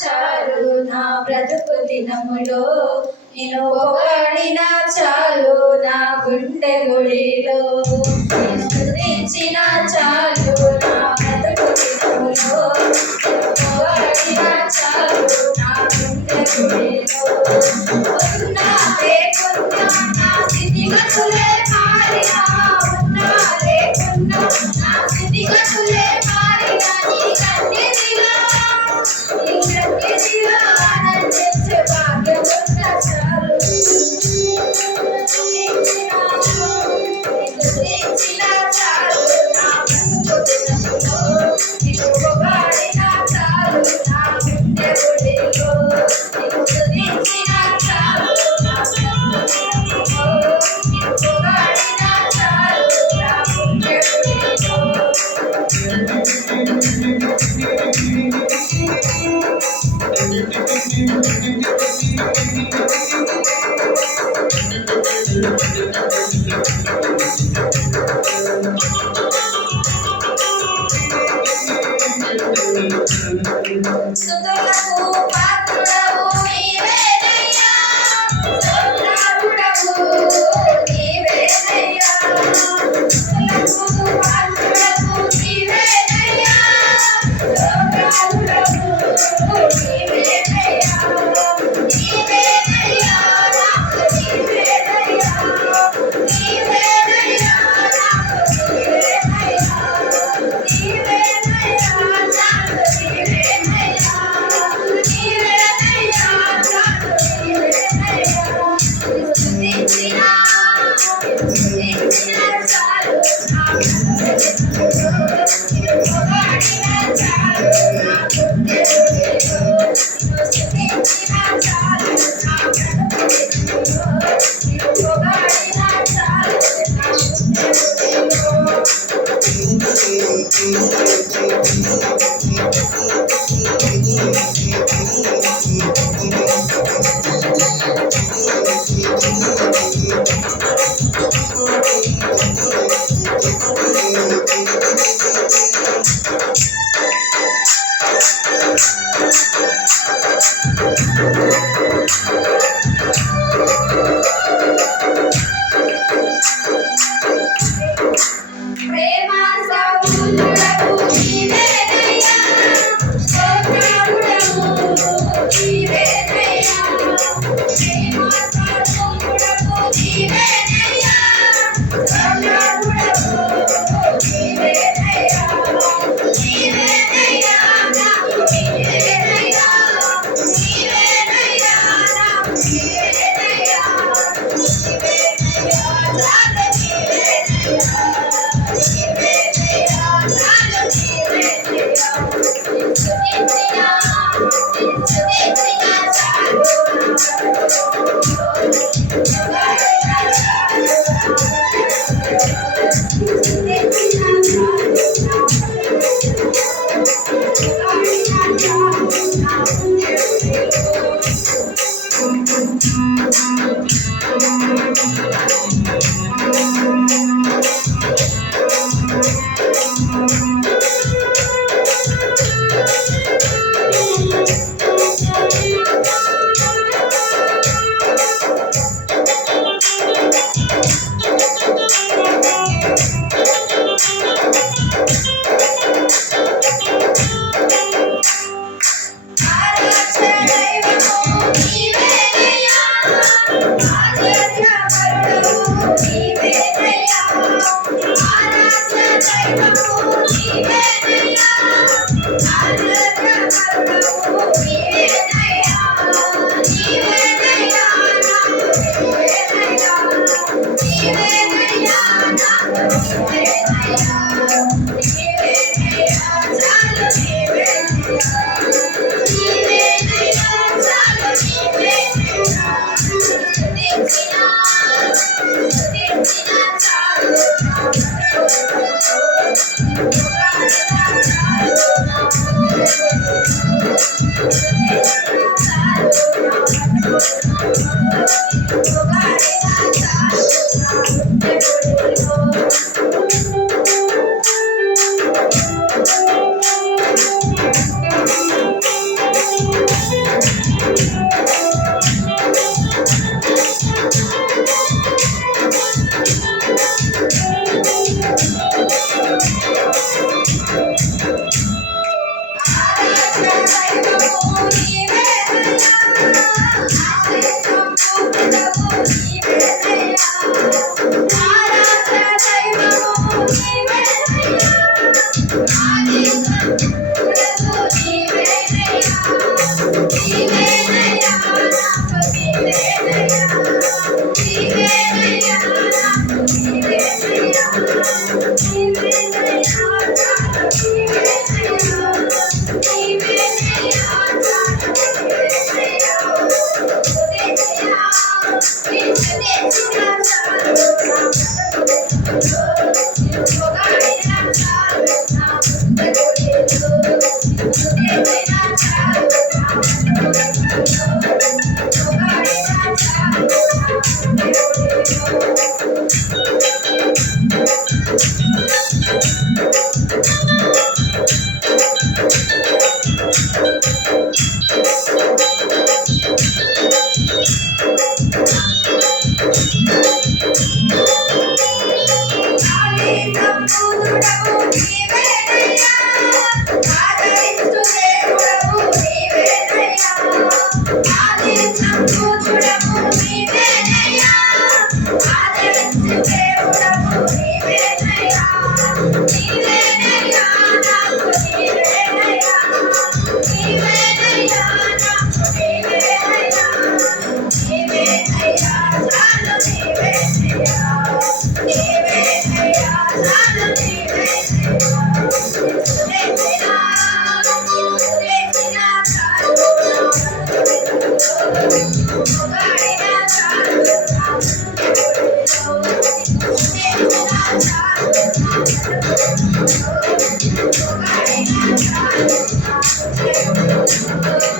చాలు నా బ్రతుకు దినములో నిన్ను పొగడినా చాలు నా గుండె గుడిలో నిన్ను స్తుతించినా చాలు నా బ్రతుకు దినములో నిన్ను పొగడినా చాలు నా గుండె గుడిలో ఉన్నా లేకున్నా నా స్థితిగతులే మారినా ఉన్నా లేకున్నా నా స్థితిగతులే మారినా నీ కన్నిధిగా ఆనందించే భాగ్యమున్న చాలు స్తుతించిన చాలు నా బ్రతుకు దినములో నిన్ను పొగడినా చాలు నా గుండె గుడిలో నిన్ను స్తుతించిన చాలు నా బ్రతుకు దినములో నిన్ను పొగడినా చాలు నా గుండె గుడిలో స్తుతులకు పాత్రుడవు నీవేనయ్యా స్తోత్రార్హుడవు నీవేనయ్యా స్తుతులకు పాత్రుడవు నీవేనయ్యా స్తోత్రార్హుడవు నీవేనయ్యా నీవేనయ్యా నాకు నీవేనయ్యా నీవేనయ్యా నాకు నీవేనయ్యా నీవేనయ్యా నాకు నీవేనయ్యా నీవేనయ్యా నాకు నీవేనయ్యా స్తుతించినా చాలు నా బ్రతుకు నిన్ను పొగడినా చాలు నా గుండె గుడిలో నిన్ను స్తుతించినా చాలు నా బ్రతుకు నిన్ను పొగడినా చాలు నా గుండె ప్రేమ సముద్రపు నీవేనయ్యా స్తోత్రార్హుడవు నీవేనయ్యా ప్రేమ సముద్రపు నీవేనయ్యా స్తోత్రార్హుడవు నీవేనయ్యా నీవేనయ్యా నాకు నీవేనయ్యా నీవేనయ్యా నాకు నీవేనయ్యా నీవేనయ్యా చాలు నీవేనయ్యా Thank you.